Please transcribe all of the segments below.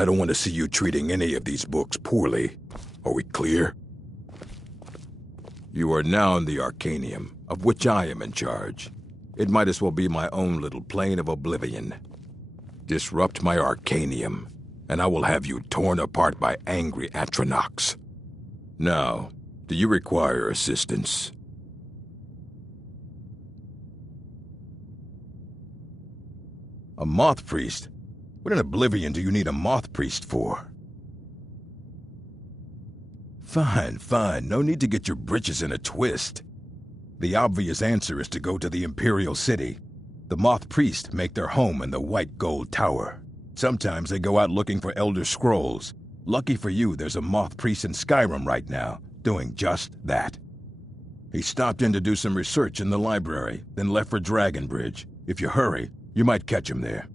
I don't want to see you treating any of these books poorly. Are we clear? You are now in the Arcanium, of which I am in charge. It might as well be my own little plane of oblivion. Disrupt my Arcanium, and I will have you torn apart by angry Atronachs. Now, do you require assistance? A Moth Priest? What in Oblivion do you need a Moth Priest for? Fine, fine. No need to get your britches in a twist. The obvious answer is to go to the Imperial City. The Moth Priest make their home in the White Gold Tower. Sometimes they go out looking for Elder Scrolls. Lucky for you, there's a Moth Priest in Skyrim right now, doing just that. He stopped in to do some research in the library, then left for Dragonbridge. If you hurry, you might catch him there.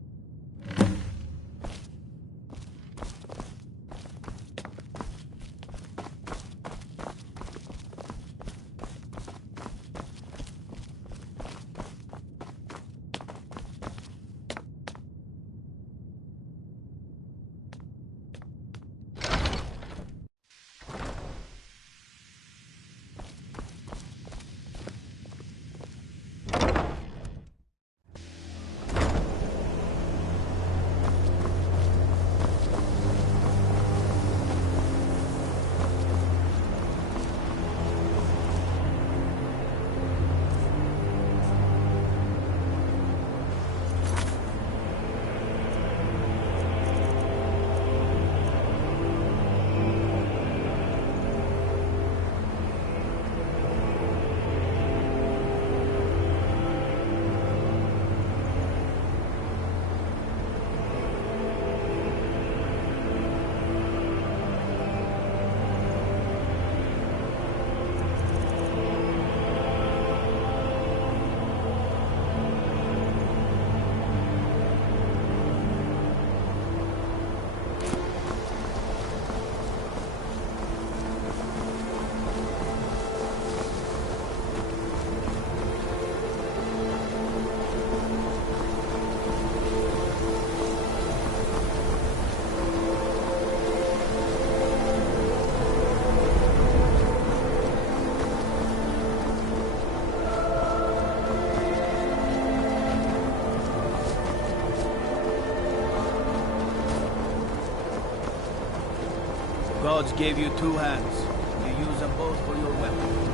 Gods gave you two hands. You use them both for your weapon.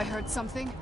I heard something.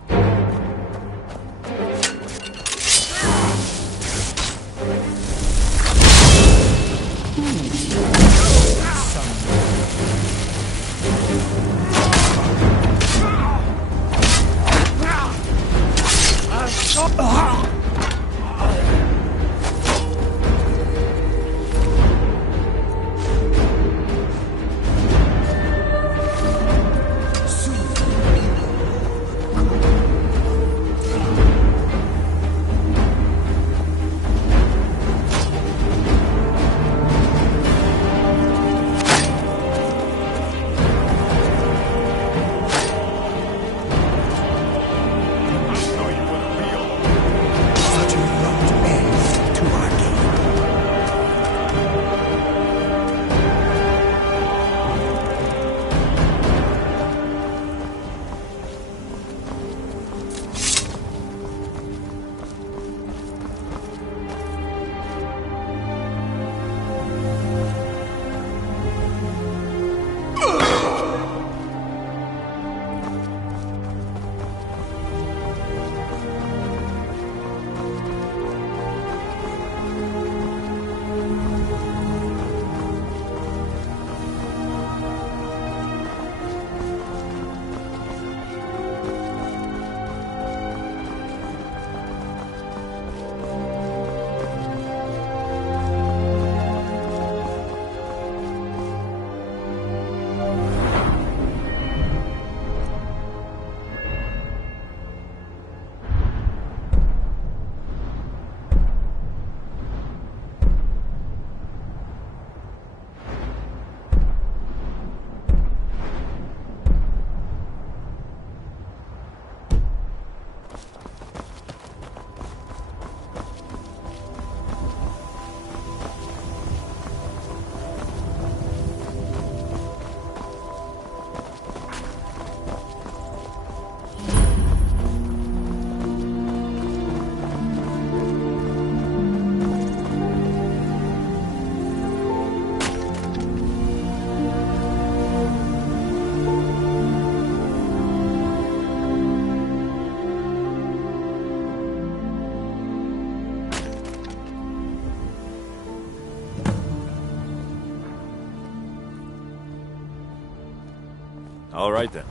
All right then.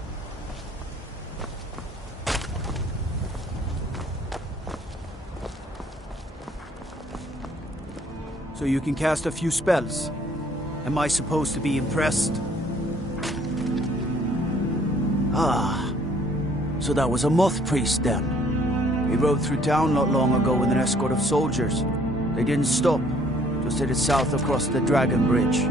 So you can cast a few spells. Am I supposed to be impressed? Ah, so that was a moth priest then. He rode through town not long ago with an escort of soldiers. They didn't stop, just headed south across the Dragon Bridge.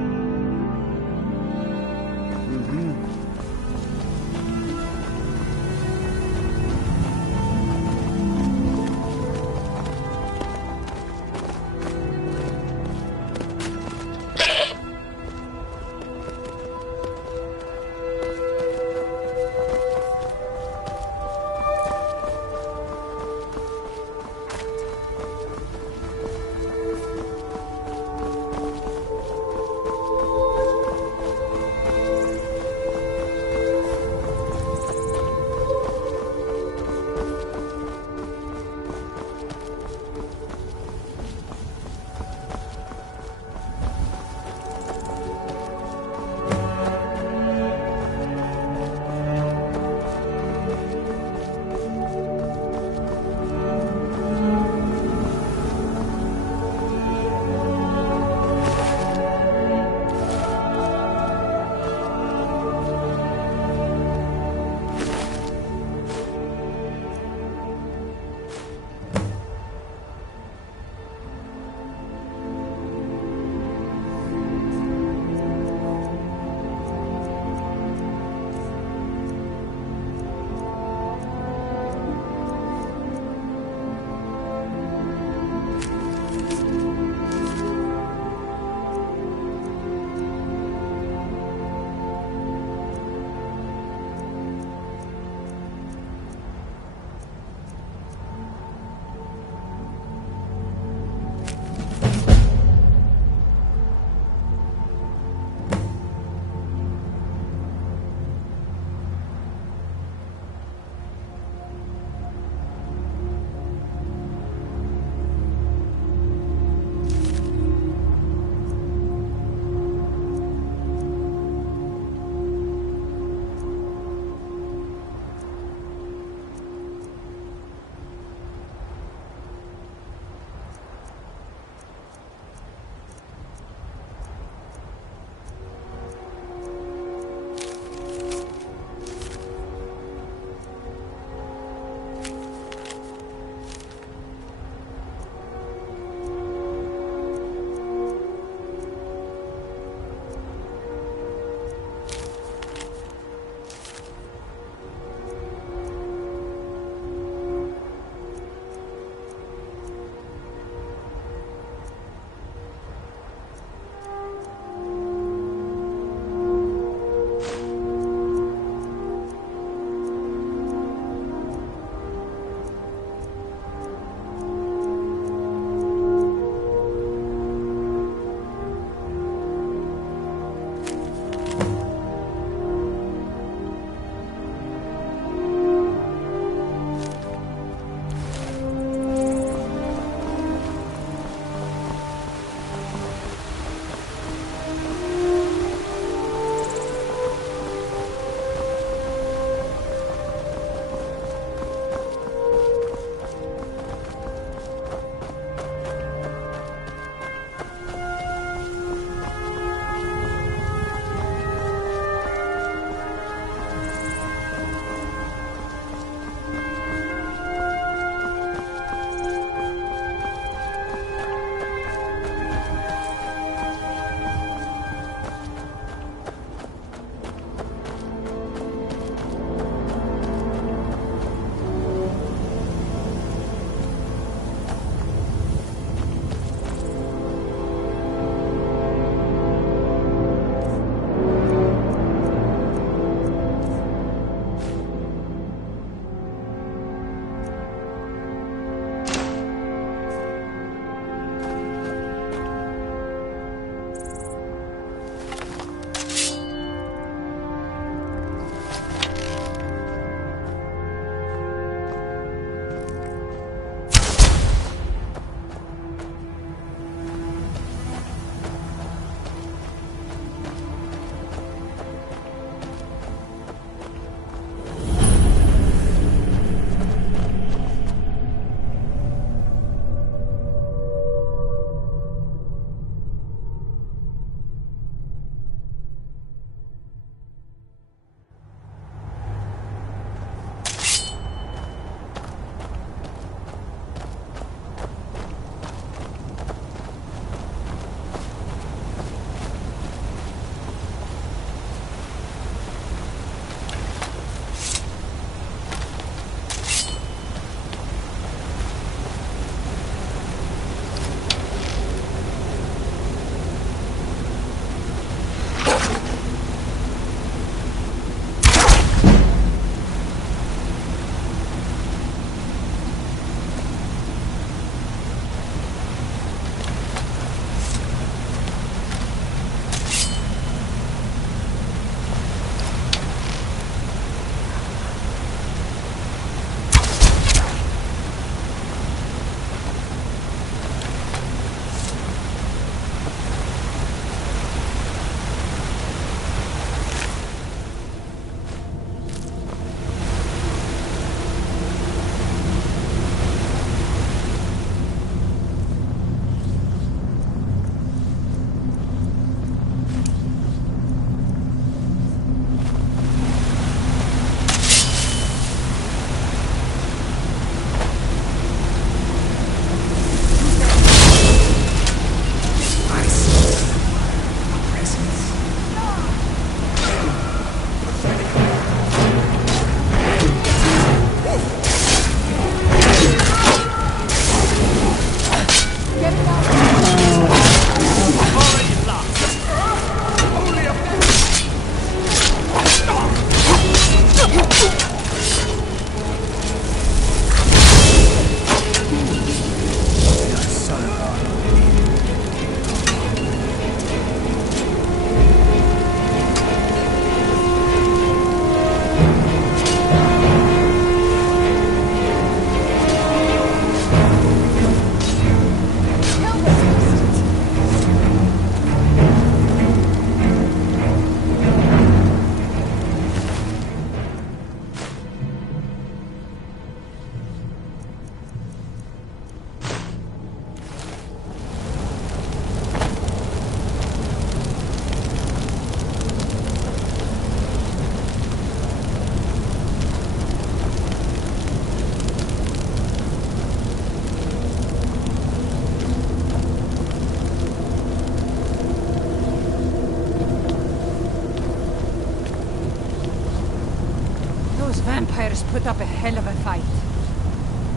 put up a hell of a fight.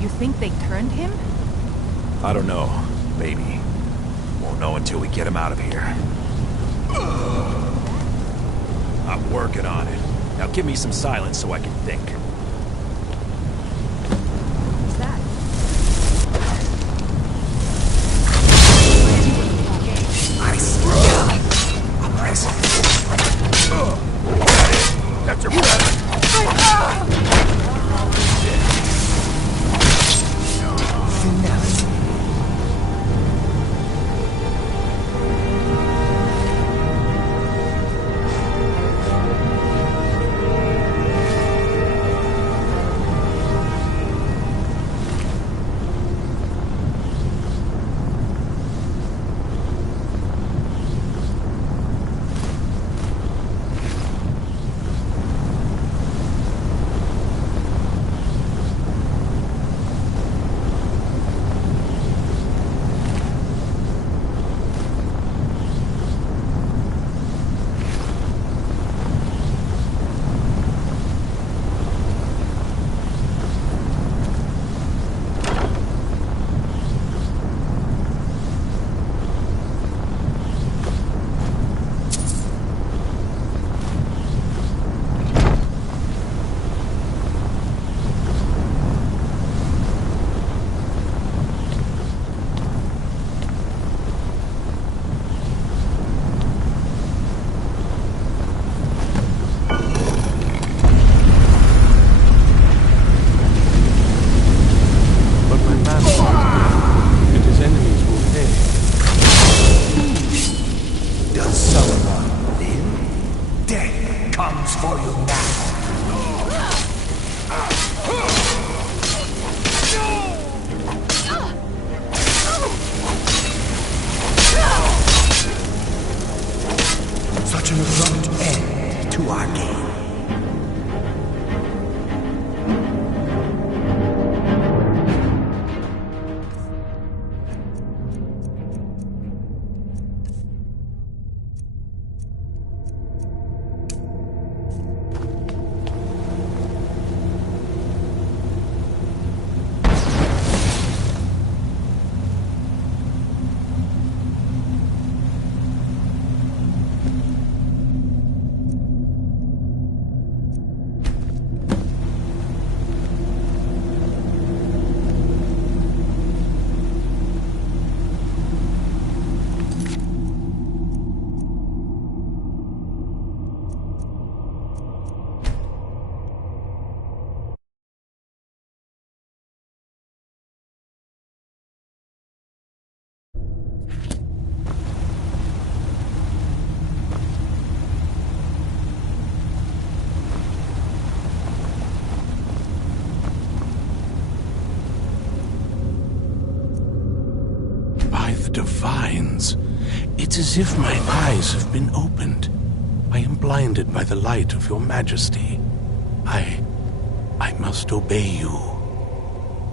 You think they turned him? I don't know, baby. Won't know until we get him out of here. I'm working on it. Now give me some silence so I can think. What's that? That's your brother. Such an abrupt end to our game. Divines. It's as if my eyes have been opened. I am blinded by the light of your majesty. I must obey you.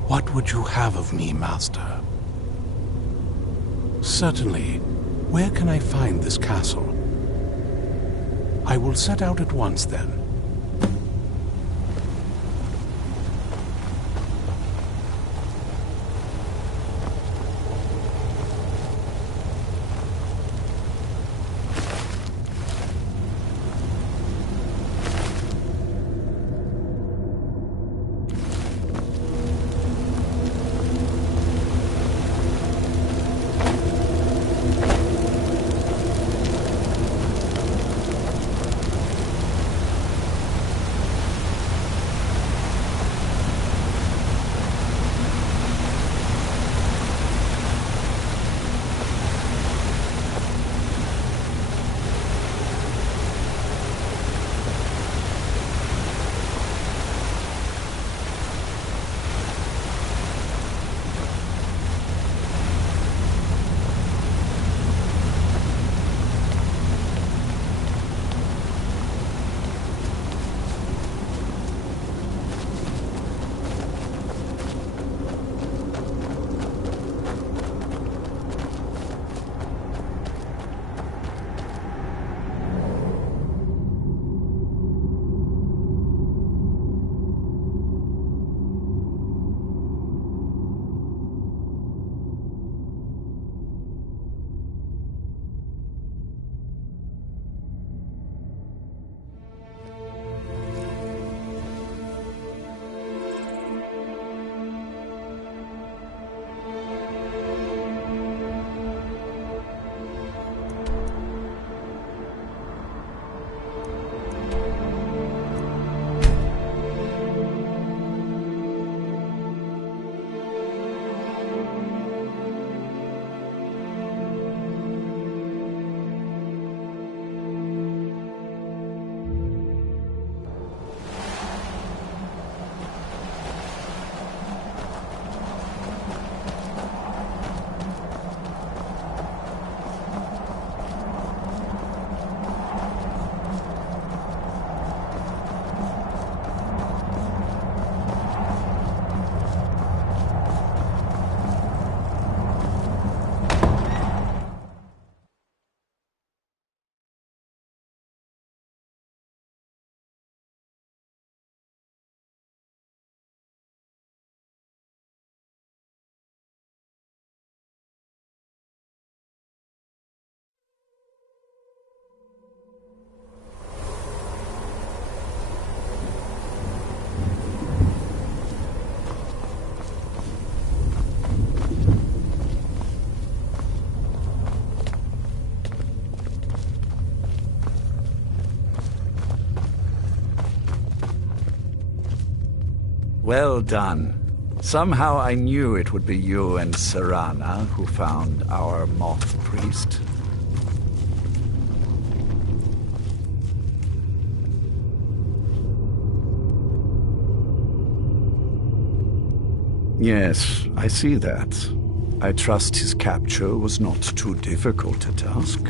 What would you have of me, master? Certainly. Where can I find this castle? I will set out at once, then. Well done. Somehow I knew it would be you and Serana who found our moth priest. Yes, I see that. I trust his capture was not too difficult a task.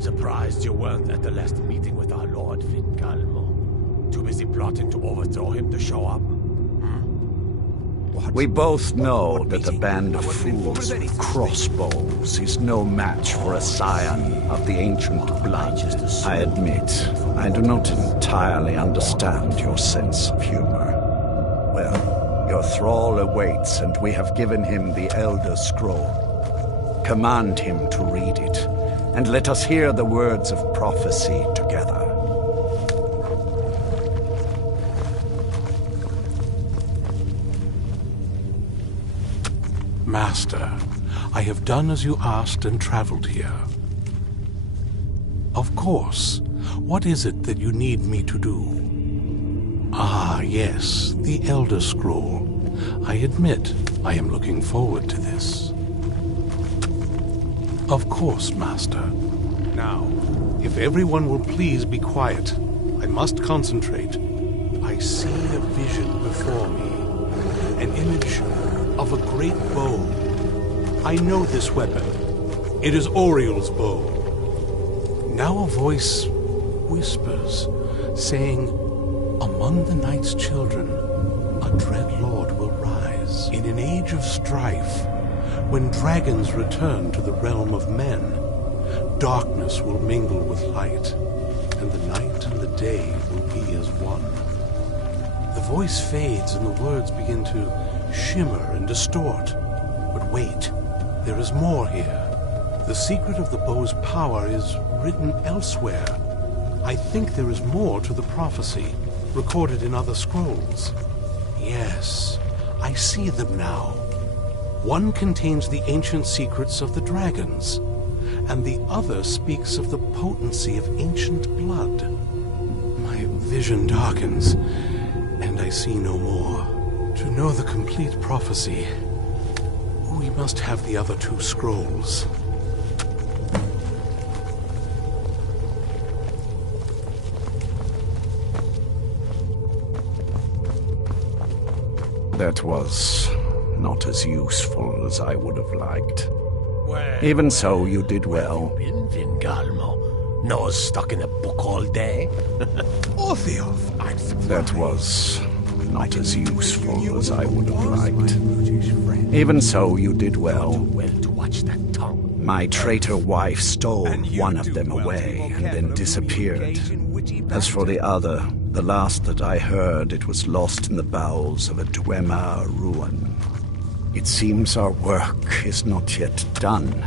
Surprised you weren't at the last meeting with our Lord Fingalmo. Too busy plotting to overthrow him to show up? We both know that a band of fools with crossbows is no match for a scion of the ancient blood. I admit, I do not entirely understand your sense of humor. Well, your thrall awaits, and we have given him the Elder Scroll. Command him to read it, and let us hear the words of prophecy together. Master, I have done as you asked and traveled here. Of course. What is it that you need me to do? Ah, yes, the Elder Scroll. I admit, I am looking forward to this. Of course, Master. Now, if everyone will please be quiet, I must concentrate. I see a vision before me, an image of a great bow. I know this weapon. It is Oriel's bow. Now a voice whispers, saying, among the night's children, a dread lord will rise. In an age of strife, when dragons return to the realm of men, darkness will mingle with light, and the night and the day will be as one. The voice fades and the words begin to shimmer and distort. But wait, there is more here. The secret of the bow's power is written elsewhere. I think there is more to the prophecy, recorded in other scrolls. Yes, I see them now. One contains the ancient secrets of the dragons, and the other speaks of the potency of ancient blood. My vision darkens, and I see no more. To know the complete prophecy, we must have the other two scrolls. That was not as useful as I would have liked. Even so, you did well. Been Fingalmo. Nose stuck in a book all day? That was not as useful as I would have liked. Even so, you did well. Well to watch that tongue. My traitor wife stole one of them away and then disappeared. As for the other, the last that I heard, it was lost in the bowels of a Dwemer ruin. It seems our work is not yet done.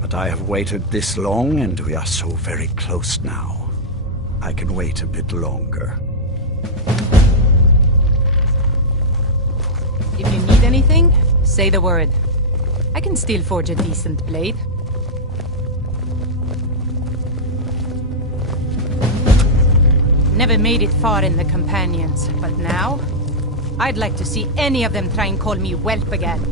But I have waited this long, and we are so very close now. I can wait a bit longer. If you need anything, say the word. I can still forge a decent blade. Never made it far in the companions, but now, I'd like to see any of them try and call me whelp again.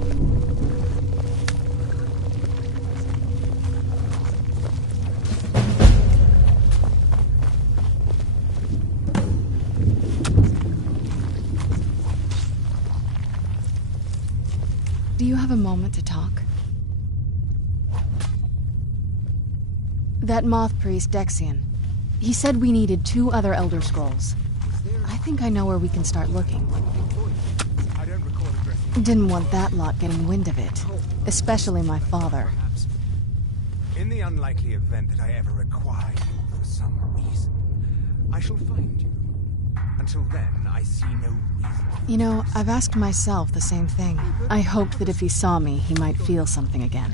Do you have a moment to talk? That moth priest, Dexian. He said we needed 2 other Elder Scrolls. I think I know where we can start looking. Didn't want that lot getting wind of it. Especially my father. In the unlikely event that I ever require you for some reason, I shall find you. Until then, I see no reason. You know, I've asked myself the same thing. I hoped that if he saw me, he might feel something again.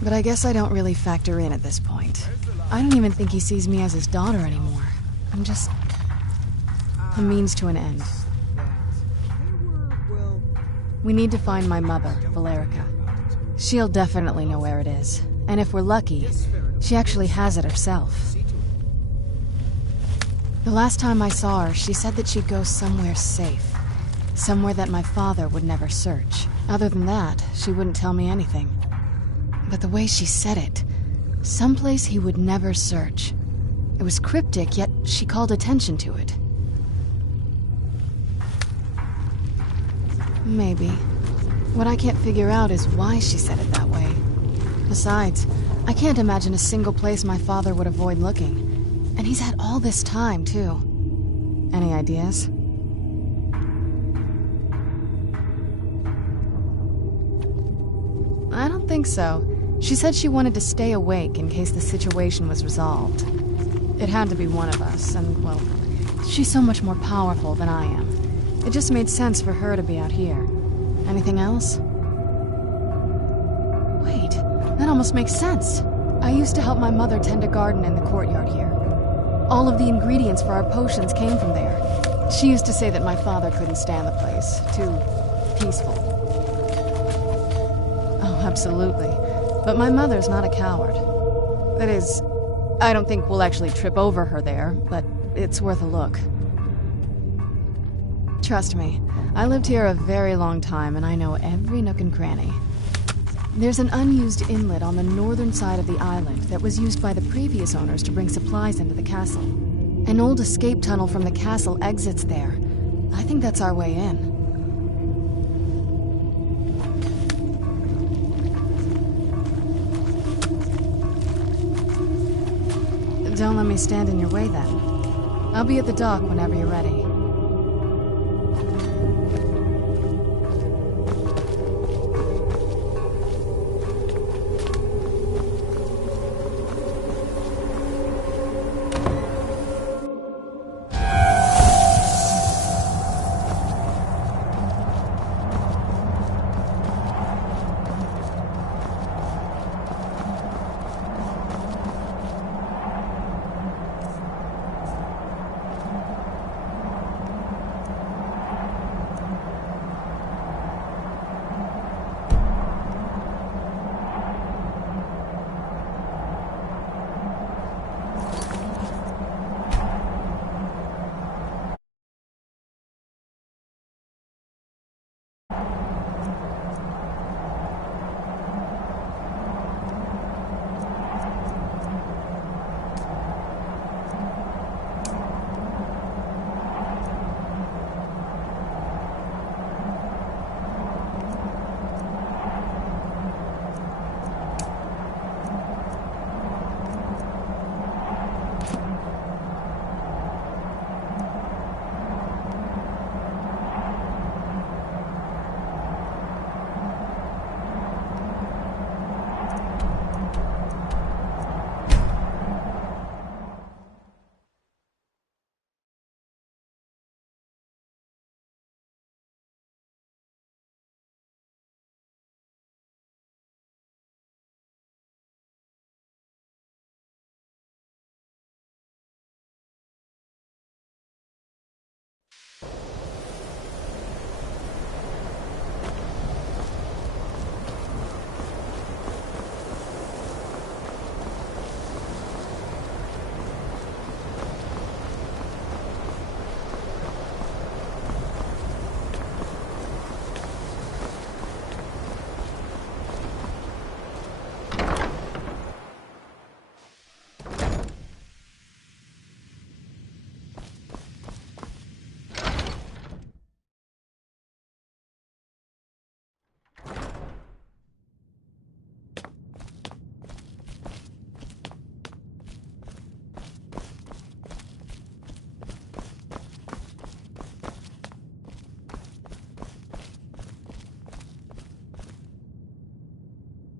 But I guess I don't really factor in at this point. I don't even think he sees me as his daughter anymore. I'm just a means to an end. We need to find my mother, Valerica. She'll definitely know where it is. And if we're lucky, She actually has it herself. The last time I saw her, she said that she'd go somewhere safe. Somewhere that my father would never search. Other than that, she wouldn't tell me anything. But the way she said it, someplace he would never search. It was cryptic, yet she called attention to it. Maybe. What I can't figure out is why she said it that way. Besides, I can't imagine a single place my father would avoid looking. And he's had all this time, too. Any ideas? I don't think so. She said she wanted to stay awake in case the situation was resolved. It had to be one of us, and, well, she's so much more powerful than I am. It just made sense for her to be out here. Anything else? Wait, that almost makes sense. I used to help my mother tend a garden in the courtyard here. All of the ingredients for our potions came from there. She used to say that my father couldn't stand the place. Too peaceful. Oh, absolutely. But my mother's not a coward. That is, I don't think we'll actually trip over her there, but it's worth a look. Trust me, I lived here a very long time and I know every nook and cranny. There's an unused inlet on the northern side of the island that was used by the previous owners to bring supplies into the castle. An old escape tunnel from the castle exits there. I think that's our way in. Don't let me stand in your way then. I'll be at the dock whenever you're ready.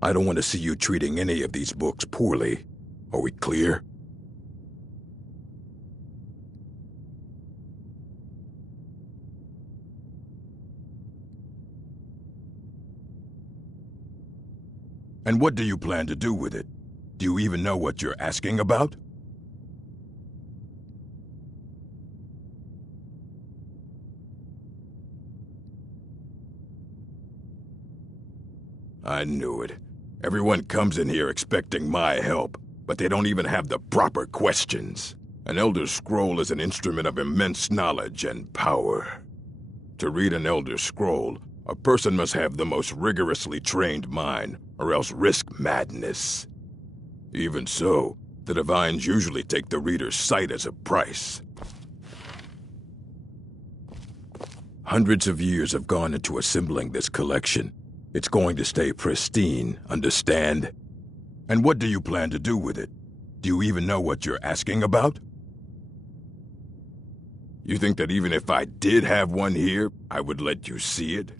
I don't want to see you treating any of these books poorly. Are we clear? And what do you plan to do with it? Do you even know what you're asking about? I knew it. Everyone comes in here expecting my help. but they don't even have the proper questions. An Elder Scroll is an instrument of immense knowledge and power. To read an Elder Scroll, a person must have the most rigorously trained mind, or else risk madness. Even so, the Divines usually take the reader's sight as a price. Hundreds of years have gone into assembling this collection. It's going to stay pristine, understand? And what do you plan to do with it? Do you even know what you're asking about? You think that even if I did have one here, I would let you see it?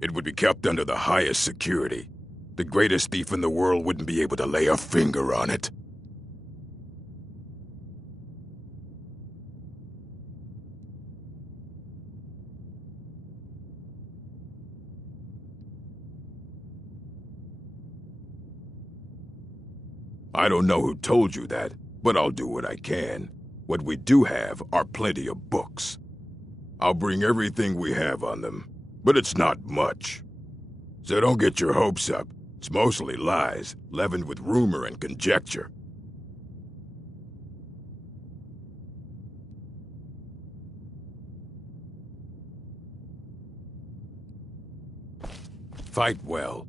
It would be kept under the highest security. The greatest thief in the world wouldn't be able to lay a finger on it. I don't know who told you that, but I'll do what I can. What we do have are plenty of books. I'll bring everything we have on them, but it's not much. So don't get your hopes up. It's mostly lies, leavened with rumor and conjecture. Fight well.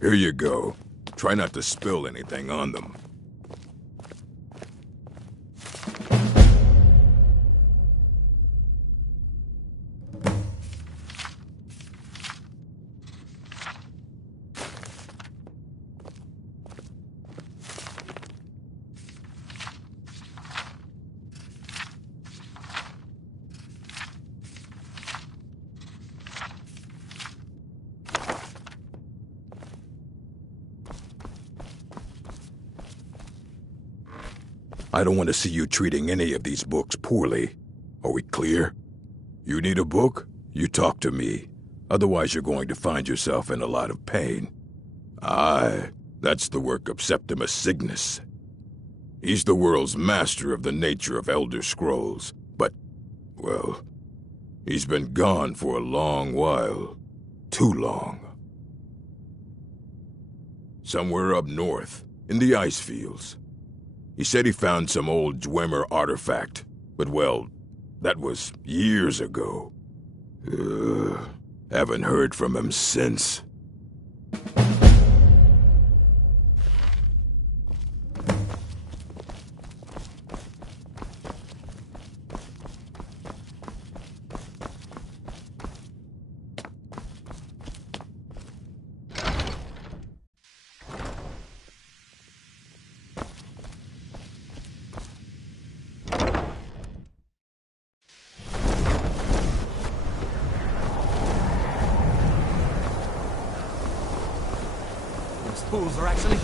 Here you go. Try not to spill anything on them. I don't want to see you treating any of these books poorly. Are we clear? You need a book? You talk to me. Otherwise you're going to find yourself in a lot of pain. Aye, that's the work of Septimus Cygnus. He's the world's master of the nature of Elder Scrolls, but, well, he's been gone for a long while. Too long. Somewhere up north, in the ice fields. He said he found some old Dwemer artifact, but well, that was years ago. Haven't heard from him since. Those fools are actually